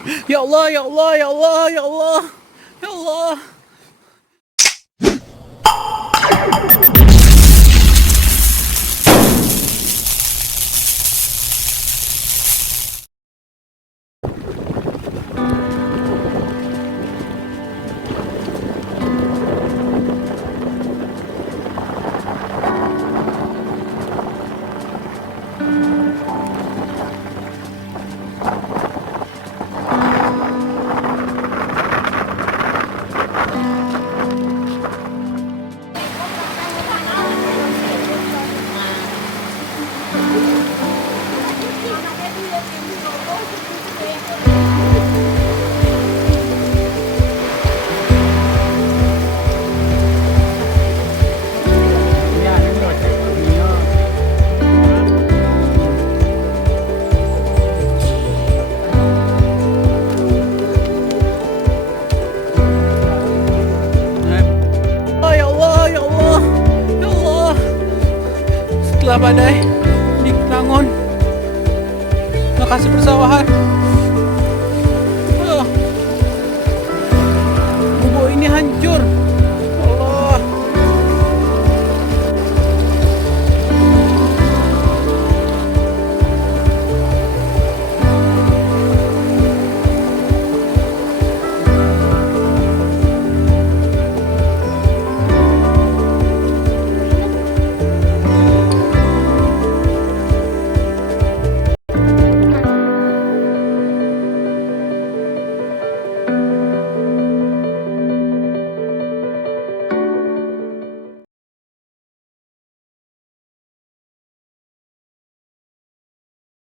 Ya Allah, ya Allah, ya Allah, ya Allah, ya Allah. Ya Allah, ya Allah, ya Allah. Setelah badai di Rangon, lokasi persawahan, gubuk ini hancur.